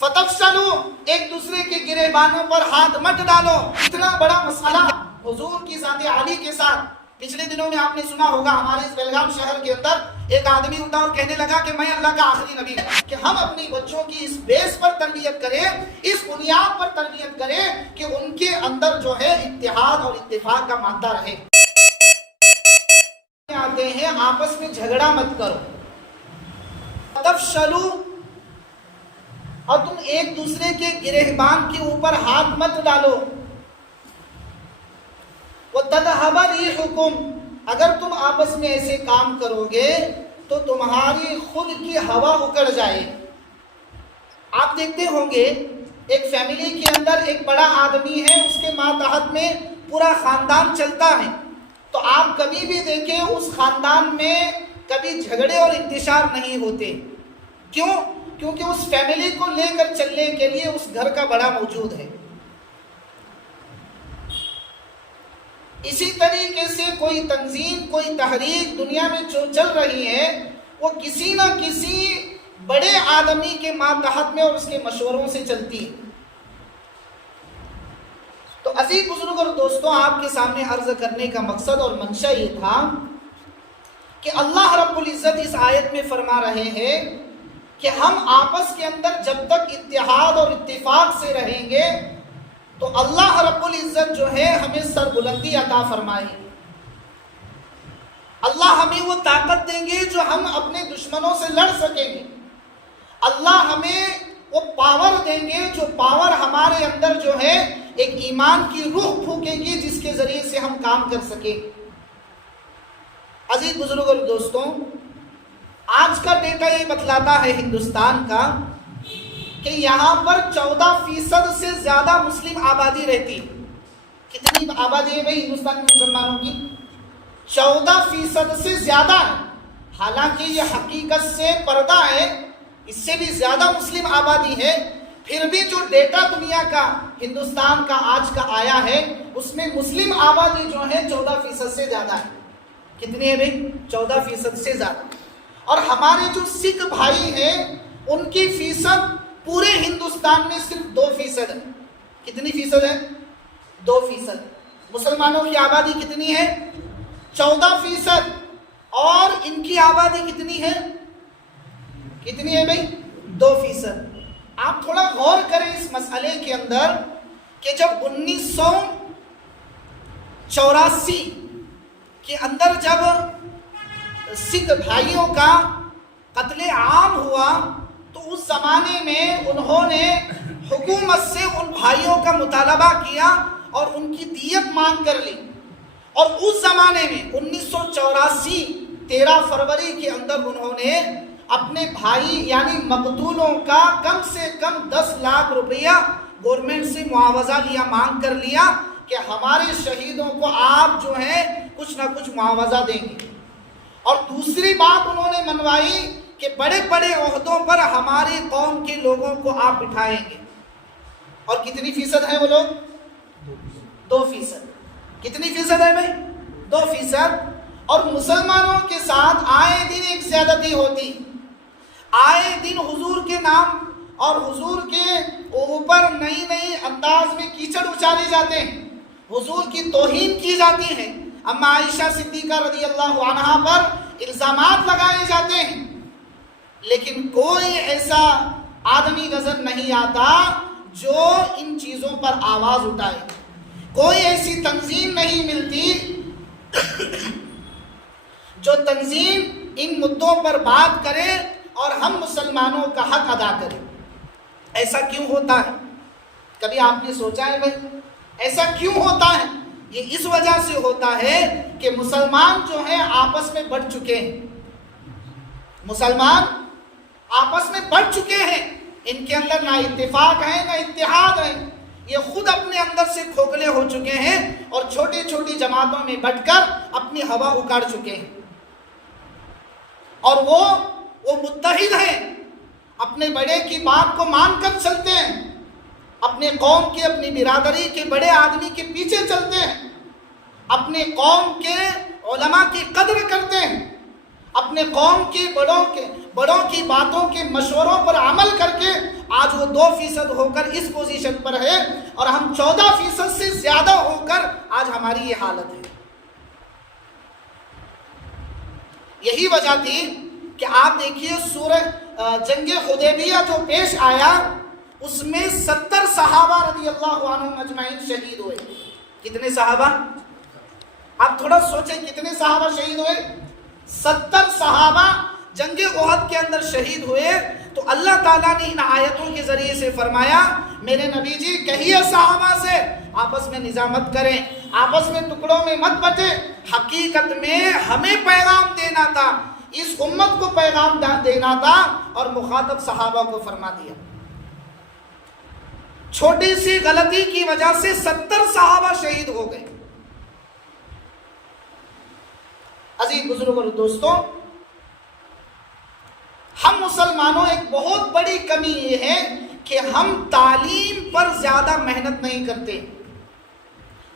فتفشلو، ایک دوسرے کے گریبانوں پر ہاتھ مت ڈالو. اتنا بڑا مسئلہ حضور کی ذات عالی کے ساتھ. پچھلے دنوں میں آپ نے سنا ہوگا ہمارے اس بیلگام شہر کے اندر ایک آدمی اٹھا اور کہنے لگا کہ میں اللہ کا آخری نبی ہوں. کہ ہم اپنی بچوں کی اس بیس پر تربیت کریں، اس بنیاد پر تربیت کریں کہ ان کے اندر جو ہے اتحاد اور اتفاق کا مادہ رہے. آتے ہیں آپس میں جھگڑا مت کرو. تفشلو، اور تم ایک دوسرے کے گریبان کے اوپر ہاتھ مت ڈالو. وَتَذْهَبَ رِيحُكُمْ، اگر تم آپس میں ایسے کام کرو گے تو تمہاری خود کی ہوا اکڑ جائے. آپ دیکھتے ہوں گے ایک فیملی کے اندر ایک بڑا آدمی ہے، اس کے ماتحت میں پورا خاندان چلتا ہے. تو آپ کبھی بھی دیکھیں اس خاندان میں کبھی جھگڑے اور انتشار نہیں ہوتے. کیوں؟ کیونکہ اس فیملی کو لے کر چلنے کے لیے اس گھر کا بڑا موجود ہے. اسی طریقے سے کوئی تنظیم، کوئی تحریک دنیا میں جو چل رہی ہے وہ کسی نہ کسی بڑے آدمی کے ماتحت میں اور اس کے مشوروں سے چلتی ہے. تو عزیز بزرگ اور دوستوں، آپ کے سامنے عرض کرنے کا مقصد اور منشا یہ تھا کہ اللہ رب العزت اس آیت میں فرما رہے ہیں کہ ہم آپس کے اندر جب تک اتحاد اور اتفاق سے رہیں گے تو اللہ رب العزت جو ہے ہمیں سربلندی عطا فرمائے. اللہ ہمیں وہ طاقت دیں گے جو ہم اپنے دشمنوں سے لڑ سکیں گے. اللہ ہمیں وہ پاور دیں گے جو پاور ہمارے اندر جو ہے ایک ایمان کی روح پھونکے گی جس کے ذریعے سے ہم کام کر سکیں. عزیز بزرگ اور دوستوں، آج کا ڈیٹا یہ بتلاتا ہے ہندوستان کا کہ یہاں پر 14% سے زیادہ مسلم آبادی رہتی. کتنی آبادی ہے بھائی ہندوستان میں مسلمانوں کی؟ 14% سے زیادہ ہے. حالانکہ یہ حقیقت سے پردہ ہے، اس سے بھی زیادہ مسلم آبادی ہے. پھر بھی جو ڈیٹا دنیا کا ہندوستان کا آج کا آیا ہے اس میں مسلم آبادی جو ہے 14% سے زیادہ ہے. کتنی ہے بھائی؟ 14% سے زیادہ. اور ہمارے جو سکھ بھائی ہیں ان کی فیصد پورے ہندوستان میں صرف 2% ہے. کتنی فیصد ہے؟ 2%. مسلمانوں کی آبادی کتنی ہے؟ 14%. اور ان کی آبادی کتنی ہے؟ کتنی ہے بھائی؟ 2%. آپ تھوڑا غور کریں اس مسئلے کے اندر کہ جب 1984 کے اندر جب سکھ بھائیوں کا قتل عام ہوا تو اس زمانے میں انہوں نے حکومت سے ان بھائیوں کا مطالبہ کیا اور ان کی دیت مانگ کر لی. اور اس زمانے میں 1984 13 فروری کے اندر انہوں نے اپنے بھائی یعنی مقتولوں کا کم سے کم 10 لاکھ روپیہ گورنمنٹ سے معاوضہ لیا، مانگ کر لیا کہ ہمارے شہیدوں کو آپ جو ہے کچھ نہ کچھ معاوضہ دیں گے. اور دوسری بات انہوں نے منوائی کہ بڑے بڑے عہدوں پر ہماری قوم کے لوگوں کو آپ بٹھائیں گے. اور کتنی فیصد ہے وہ لوگ؟ 2%. کتنی فیصد ہے بھائی؟ 2%. اور مسلمانوں کے ساتھ آئے دن ایک زیادتی ہوتی. آئے دن حضور کے نام اور حضور کے اوپر نئی نئی انداز میں کیچڑ اچارے جاتے ہیں، حضور کی توہین کی جاتی ہے. اما عائشہ صدیقہ رضی اللہ عنہا پر الزامات لگائے جاتے ہیں، لیکن کوئی ایسا آدمی نظر نہیں آتا جو ان چیزوں پر آواز اٹھائے. کوئی ایسی تنظیم نہیں ملتی جو تنظیم ان مدوں پر بات کرے اور ہم مسلمانوں کا حق ادا کریں. ایسا کیوں ہوتا ہے؟ کبھی آپ نے سوچا ہے بھائی ایسا کیوں ہوتا ہے؟ یہ اس وجہ سے ہوتا ہے کہ مسلمان جو ہیں آپس میں بٹ چکے ہیں. مسلمان آپس میں بٹ چکے ہیں، ان کے اندر نہ اتفاق ہے نہ اتحاد ہے. یہ خود اپنے اندر سے کھوکھلے ہو چکے ہیں اور چھوٹی چھوٹی جماعتوں میں بٹ کر اپنی ہوا اکاڑ چکے ہیں. اور وہ متحد ہیں، اپنے بڑے کی بات کو مان کر چلتے ہیں، اپنے قوم کے اپنی برادری کے بڑے آدمی کے پیچھے چلتے ہیں، اپنے قوم کے علماء کی قدر کرتے ہیں، اپنے قوم کے بڑوں کی باتوں کے مشوروں پر عمل کر کے آج وہ 2% ہو کر اس پوزیشن پر ہے اور ہم 14% سے زیادہ ہو کر آج ہماری یہ حالت ہے۔ یہی وجہ تھی کہ آپ دیکھیے سورہ جنگ حدیبیہ جو پیش آیا اس میں 70 صحابہ رضی اللہ عنہم اجمعین شہید ہوئے۔ کتنے صحابہ؟ آپ تھوڑا سوچیں کتنے صحابہ شہید ہوئے؟ 70 صحابہ جنگ احد کے اندر شہید ہوئے۔ تو اللہ تعالیٰ نے ان آیتوں کے ذریعے سے فرمایا میرے نبی جی کہیے صحابہ سے آپس میں نزاع مت کریں، آپس میں ٹکڑوں میں مت بٹیں۔ حقیقت میں ہمیں پیغام دینا تھا، اس امت کو پیغام دینا تھا اور مخاطب صحابہ کو فرما دیا۔ چھوٹی سی غلطی کی وجہ سے 70 صحابہ شہید ہو گئے۔ عزیز بزرگ اور دوستوں، ہم مسلمانوں ایک بہت بڑی کمی یہ ہے کہ ہم تعلیم پر زیادہ محنت نہیں کرتے۔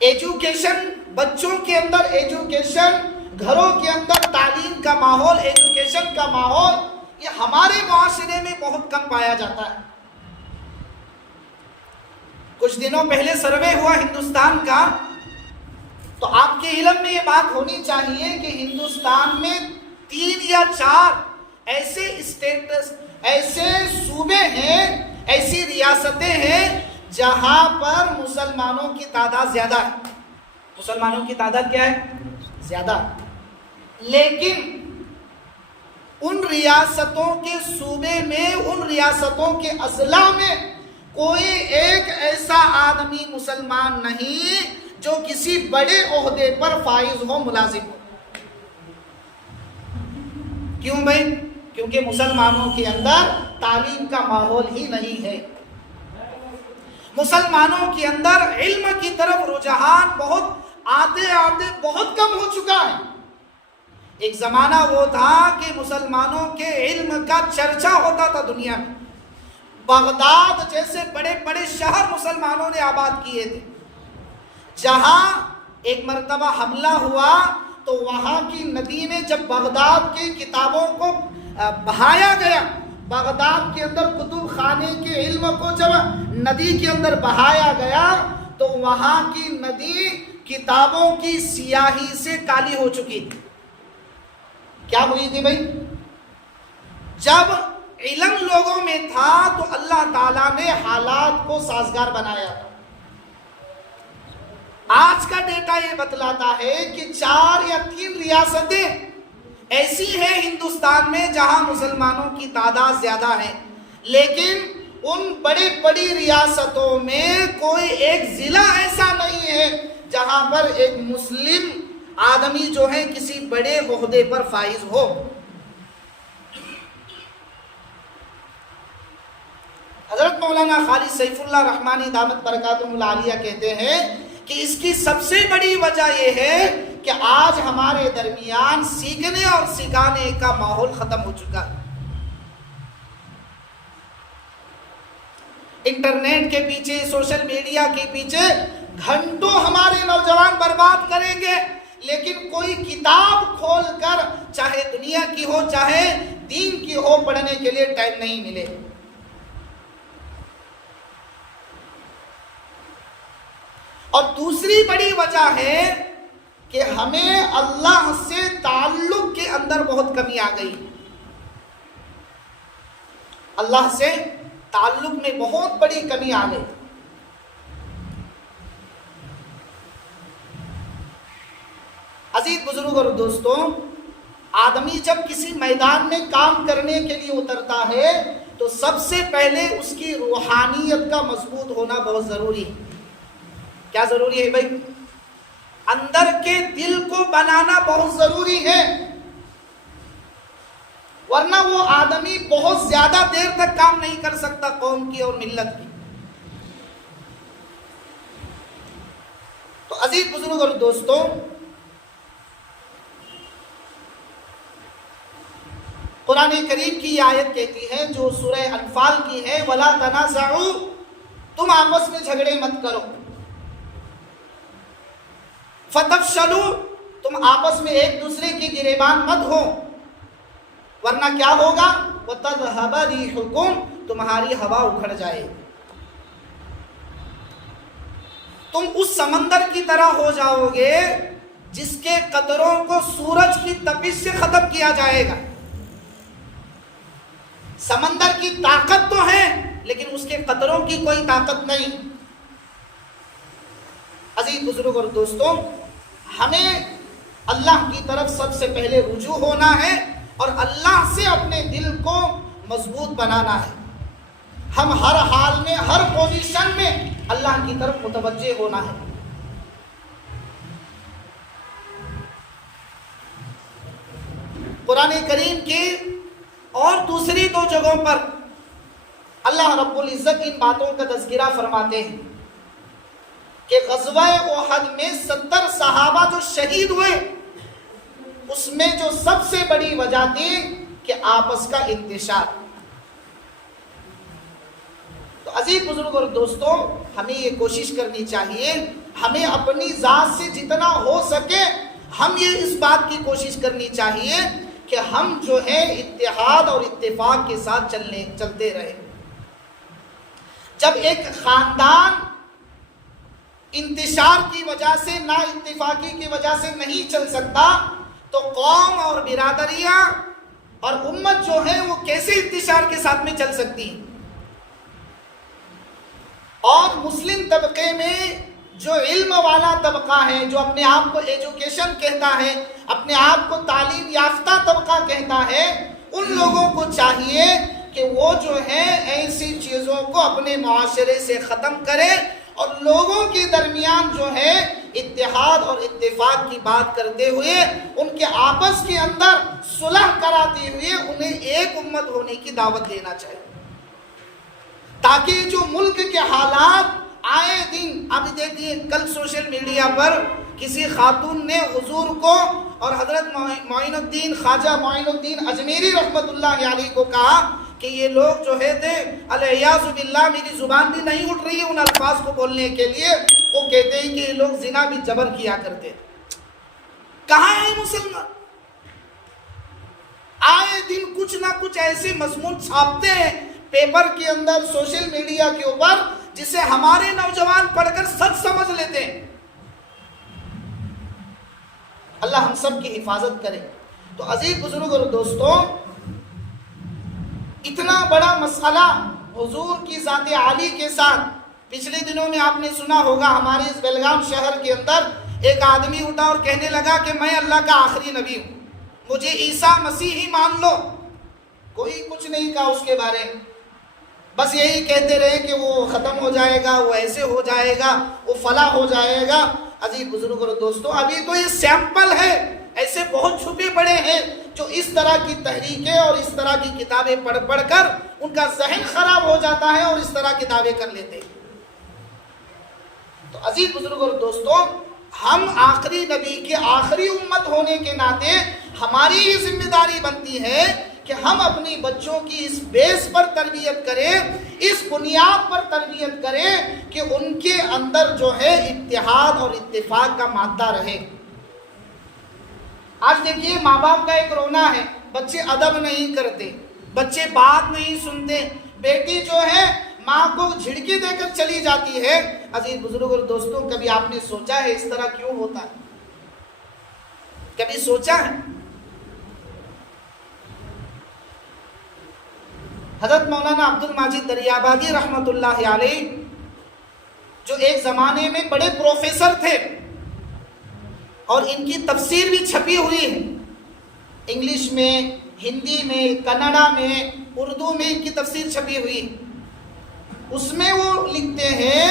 ایجوکیشن، بچوں کے اندر ایجوکیشن، گھروں کے اندر تعلیم کا ماحول، ایجوکیشن کا ماحول، یہ ہمارے معاشرے میں بہت کم پایا جاتا ہے۔ کچھ دنوں پہلے سروے ہوا ہندوستان کا، تو آپ کے علم میں یہ بات ہونی چاہیے کہ ہندوستان میں 3 یا 4 ایسے اسٹیٹس، ایسے صوبے ہیں، ایسی ریاستیں ہیں جہاں پر مسلمانوں کی تعداد زیادہ ہے۔ مسلمانوں کی تعداد کیا ہے؟ زیادہ۔ لیکن ان ریاستوں کے صوبے میں، ان ریاستوں کے اضلاع میں کوئی ایک ایسا آدمی مسلمان نہیں جو کسی بڑے عہدے پر فائز ہو، ملازم ہو۔ کیوں بھائی؟ کیونکہ مسلمانوں کے اندر تعلیم کا ماحول ہی نہیں ہے۔ مسلمانوں کے اندر علم کی طرف رجحان آتے بہت کم ہو چکا ہے۔ ایک زمانہ وہ تھا کہ مسلمانوں کے علم کا چرچا ہوتا تھا دنیا میں۔ بغداد جیسے بڑے بڑے شہر مسلمانوں نے آباد کیے تھے۔ جہاں ایک مرتبہ حملہ ہوا تو وہاں کی ندی میں جب بغداد کی کتابوں کو بہایا گیا، بغداد کے اندر کتب خانے کے علم کو جب ندی کے اندر بہایا گیا تو وہاں کی ندی کتابوں کی سیاہی سے کالی ہو چکی تھی۔ کیا ہوئی تھی بھائی؟ جب علم لوگوں میں تھا تو اللہ تعالیٰ نے حالات کو سازگار بنایا تھا۔ آج کا ڈیٹا یہ بتلاتا ہے کہ 4 یا 3 ریاستیں ایسی ہیں ہندوستان میں جہاں مسلمانوں کی تعداد زیادہ ہے، لیکن ان بڑی بڑی ریاستوں میں کوئی ایک ضلع ایسا نہیں ہے جہاں پر ایک مسلم آدمی جو ہے کسی بڑے عہدے پر فائز ہو۔ حضرت مولانا خالد سیف اللہ رحمانی دامت برکاتہم العالیہ کہتے ہیں کہ اس کی سب سے بڑی وجہ یہ ہے کہ آج ہمارے درمیان سیکھنے اور سکھانے کا ماحول ختم ہو چکا ہے۔ انٹرنیٹ کے پیچھے، سوشل میڈیا کے پیچھے گھنٹوں ہمارے نوجوان برباد کریں گے، لیکن کوئی کتاب کھول کر چاہے دنیا کی ہو چاہے دین کی ہو پڑھنے کے لیے ٹائم نہیں ملے۔ اور دوسری بڑی وجہ ہے کہ ہمیں اللہ سے تعلق کے اندر بہت کمی آ گئی۔ اللہ سے تعلق میں بہت بڑی کمی آ گئی۔ عزیز بزرگ اور دوستوں، آدمی جب کسی میدان میں کام کرنے کے لیے اترتا ہے تو سب سے پہلے اس کی روحانیت کا مضبوط ہونا بہت ضروری ہے۔ کیا ضروری ہے بھائی؟ اندر کے دل کو بنانا بہت ضروری ہے، ورنہ وہ آدمی بہت زیادہ دیر تک کام نہیں کر سکتا قوم کی اور ملت کی۔ تو عزیز بزرگ اور دوستوں، قرآن کریم کی آیت کہتی ہے جو سورہ انفال کی ہے، وَلَا تَنَازَعُوا، تم آپس میں جھگڑے مت کرو، فَتَفْشَلُوا، تم آپس میں ایک دوسرے کی گریبان مت ہو، ورنہ کیا ہوگا؟ وَتَذْهَبَ رِيحُكُمْ، تمہاری ہوا اکھڑ جائے، تم اس سمندر کی طرح ہو جاؤ گے جس کے قطروں کو سورج کی تپش سے ختم کیا جائے گا۔ سمندر کی طاقت تو ہے لیکن اس کے قطروں کی کوئی طاقت نہیں۔ عزیز بزرگ اور دوستوں، ہمیں اللہ کی طرف سب سے پہلے رجوع ہونا ہے اور اللہ سے اپنے دل کو مضبوط بنانا ہے۔ ہم ہر حال میں، ہر پوزیشن میں اللہ کی طرف متوجہ ہونا ہے۔ قرآن کریم کی اور دوسری دو جگہوں پر اللہ رب العزت ان باتوں کا تذکرہ فرماتے ہیں کہ غزوہ احد میں 70 صحابہ جو شہید ہوئے، اس میں جو سب سے بڑی وجہ تھی کہ آپس کا انتشار۔ تو عزیز بزرگ اور دوستوں، ہمیں یہ کوشش کرنی چاہیے، ہمیں اپنی ذات سے جتنا ہو سکے ہم یہ اس بات کی کوشش کرنی چاہیے کہ ہم جو ہے اتحاد اور اتفاق کے ساتھ چلتے رہے۔ جب ایک خاندان انتشار کی وجہ سے، نا اتفاقی کی وجہ سے نہیں چل سکتا تو قوم اور برادریاں اور امت جو ہے وہ کیسے انتشار کے ساتھ میں چل سکتی ہیں؟ اور مسلم طبقے میں جو علم والا طبقہ ہے، جو اپنے آپ کو ایجوکیشن کہتا ہے، اپنے آپ کو تعلیم یافتہ طبقہ کہتا ہے، ان لوگوں کو چاہیے کہ وہ جو ہے ایسی چیزوں کو اپنے معاشرے سے ختم کرے اور لوگوں کے درمیان جو ہے اتحاد اور اتفاق کی بات کرتے ہوئے ان کے آپس کے اندر صلح کراتے ہوئے انہیں ایک امت ہونے کی دعوت دینا چاہیے، تاکہ جو ملک کے حالات آئے دن، ابھی دیکھیے کل سوشل میڈیا پر کسی خاتون نے حضور کو اور حضرت معین الدین خواجہ معین الدین اجمیری رحمت اللہ علیہ کو کہا کہ یہ لوگ جو ہے تھے الیاذ باللہ، میری زبان بھی نہیں اٹھ رہی ہے ان الفاظ کو بولنے کے لیے، وہ کہتے ہیں کہ یہ لوگ زنا بھی جبر کیا کرتے تھے۔ کہاں ہے مسلمان؟ آئے دن کچھ نہ کچھ ایسے مضمون چھاپتے ہیں پیپر کے اندر، سوشل میڈیا کے اوپر، جسے ہمارے نوجوان پڑھ کر سچ سمجھ لیتے ہیں۔ اللہ ہم سب کی حفاظت کرے۔ تو عزیز بزرگ اور دوستوں، اتنا بڑا مسئلہ حضور کی ذات عالی کے ساتھ، پچھلے دنوں میں آپ نے سنا ہوگا ہمارے اس بیلگام شہر کے اندر ایک آدمی اٹھا اور کہنے لگا کہ میں اللہ کا آخری نبی ہوں، مجھے عیسیٰ مسیح ہی مان لو۔ کوئی کچھ نہیں کہا اس کے بارے میں، بس یہی کہتے رہے کہ وہ ختم ہو جائے گا، وہ ایسے ہو جائے گا، وہ فلاں ہو جائے گا۔ عزیز بزرگ اور دوستوں، ابھی تو یہ سیمپل ہے، ایسے بہت چھپے پڑے ہیں جو اس طرح کی تحریکیں اور اس طرح کی کتابیں پڑھ پڑھ کر ان کا ذہن خراب ہو جاتا ہے اور اس طرح کتابیں کر لیتے ہیں۔ تو عزیز بزرگ اور دوستوں، ہم آخری نبی کے آخری امت ہونے کے ناطے ہماری یہ ذمہ داری بنتی ہے کہ ہم اپنی بچوں کی اس بیس پر تربیت کریں، اس بنیاد پر تربیت کریں کہ ان کے اندر جو ہے اتحاد اور اتفاق کا مادہ رہے۔ آج دیکھیے ماں باپ کا ایک رونا ہے، بچے ادب نہیں کرتے، بچے بات نہیں سنتے، بیٹی جو ہے ماں کو جھڑکی دے کر چلی جاتی ہے۔ عزیز بزرگ اور دوستوں، کبھی آپ نے سوچا ہے اس طرح کیوں ہوتا ہے؟ کبھی سوچا ہے؟ حضرت مولانا عبد المجید دریابادی رحمت اللہ علیہ، جو ایک زمانے میں بڑے پروفیسر تھے اور ان کی تفسیر بھی چھپی ہوئی ہے، انگلش میں، ہندی میں، کنڑا میں، اردو میں ان کی تفسیر چھپی ہوئی ہے۔ اس میں وہ لکھتے ہیں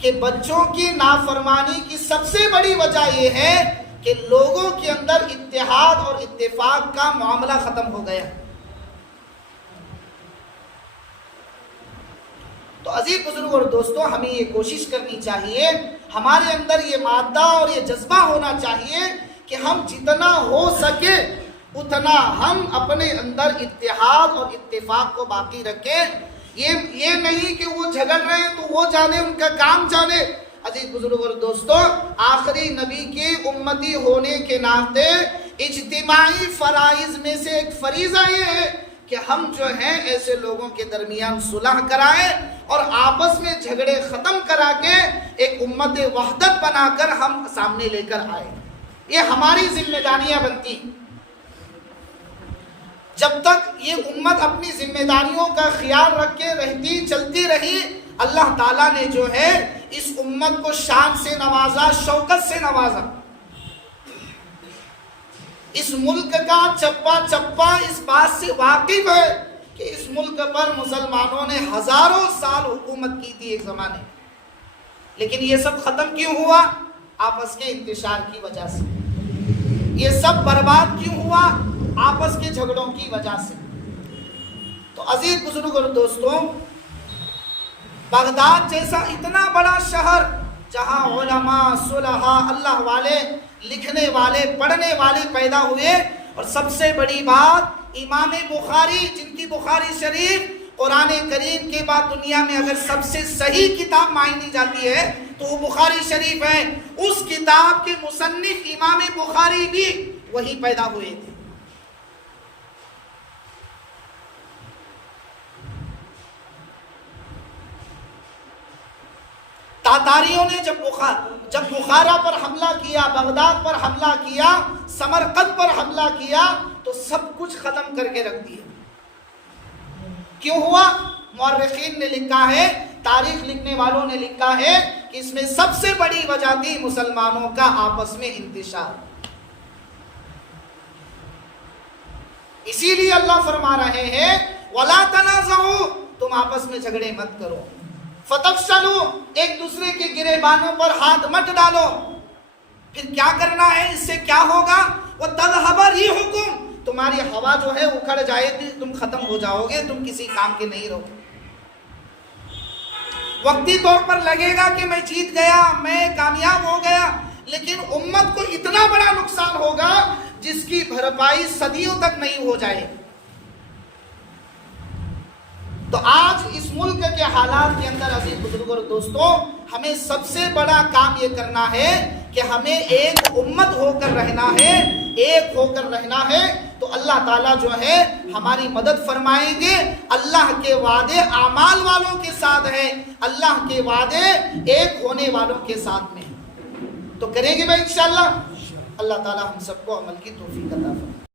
کہ بچوں کی نافرمانی کی سب سے بڑی وجہ یہ ہے کہ لوگوں کے اندر اتحاد اور اتفاق کا معاملہ ختم ہو گیا۔ تو عزیز بزرگ اور دوستوں، ہمیں یہ کوشش کرنی چاہیے، ہمارے اندر یہ مادہ اور یہ جذبہ ہونا چاہیے کہ ہم جتنا ہو سکے اتنا ہم اپنے اندر اتحاد اور اتفاق کو باقی رکھیں۔ یہ نہیں کہ وہ جھگڑ رہے ہیں تو وہ جانے، ان کا کام جانے۔ عزیز بزرگ اور دوستوں، آخری نبی کی امتی ہونے کے ناطے اجتماعی فرائض میں سے ایک فریضہ یہ ہے کہ ہم جو ہیں ایسے لوگوں کے درمیان صلح کرائیں اور آپس میں جھگڑے ختم کرا کے ایک امت وحدت بنا کر ہم سامنے لے کر آئے. یہ ہماری ذمہ داریاں بنتی. جب تک یہ امت اپنی ذمہ داریوں کا خیال رکھ کے رہتی چلتی رہی، اللہ تعالیٰ نے جو ہے اس امت کو شان سے نوازا، شوکت سے نوازا. اس ملک کا چپا چپا اس بات سے واقف ہے کہ اس ملک پر مسلمانوں نے ہزاروں سال حکومت کی تھی ایک زمانے، لیکن یہ سب ختم کیوں ہوا؟ آپس کے انتشار کی وجہ سے. یہ سب برباد کیوں ہوا؟ آپس کے جھگڑوں کی وجہ سے. تو عزیز بزرگ اور دوستوں، بغداد جیسا اتنا بڑا شہر جہاں علماء، صلحاء، اللہ والے، لکھنے والے، پڑھنے والے پیدا ہوئے، اور سب سے بڑی بات امام بخاری جن کی بخاری شریف قرآن کریم کے بعد دنیا میں اگر سب سے صحیح کتاب مانی جاتی ہے تو وہ بخاری شریف ہے. اس کتاب کے مصنف امام بخاری بھی وہی پیدا ہوئے تھے. تاتاریوں نے جب بخارا پر حملہ کیا، بغداد پر حملہ کیا، سمرقند پر حملہ کیا، تو سب کچھ ختم کر کے رکھ دیا. کیوں ہوا؟ مورخین نے لکھا ہے، تاریخ لکھنے والوں نے لکھا ہے کہ اس میں سب سے بڑی وجہ تھی مسلمانوں کا آپس میں انتشار. اسی لیے اللہ فرما رہے ہیں وَلَا تَنَازَعُوا، تم آپس میں جھگڑے مت کرو. فَتَفْشَلُوا، ایک دوسرے کے گریبانوں پر ہاتھ مت ڈالو. پھر کیا کرنا ہے؟ اس سے کیا ہوگا؟ وَتَذْهَبَ رِيحُكُمْ، تمہاری ہوا جو ہے اکھڑ جائے گی، تم ختم ہو جاؤ گے، تم کسی کام کے نہیں رہو. وقتی طور پر لگے گا کہ میں جیت گیا، میں کامیاب ہو گیا، لیکن امت کو اتنا بڑا نقصان ہوگا جس کی بھرپائی صدیوں تک نہیں ہو جائے. تو آج اس ملک کے حالات کے اندر عزیز بزرگوں اور دوستوں، ہمیں سب سے بڑا کام یہ کرنا ہے کہ ہمیں ایک امت ہو کر رہنا ہے، ایک ہو کر رہنا ہے. تو اللہ تعالیٰ جو ہے ہماری مدد فرمائیں گے. اللہ کے وعدے اعمال والوں کے ساتھ ہیں، اللہ کے وعدے ایک ہونے والوں کے ساتھ میں. تو کریں گے بھائی انشاءاللہ. اللہ تعالیٰ ہم سب کو عمل کی توفیق عطا فرمائے.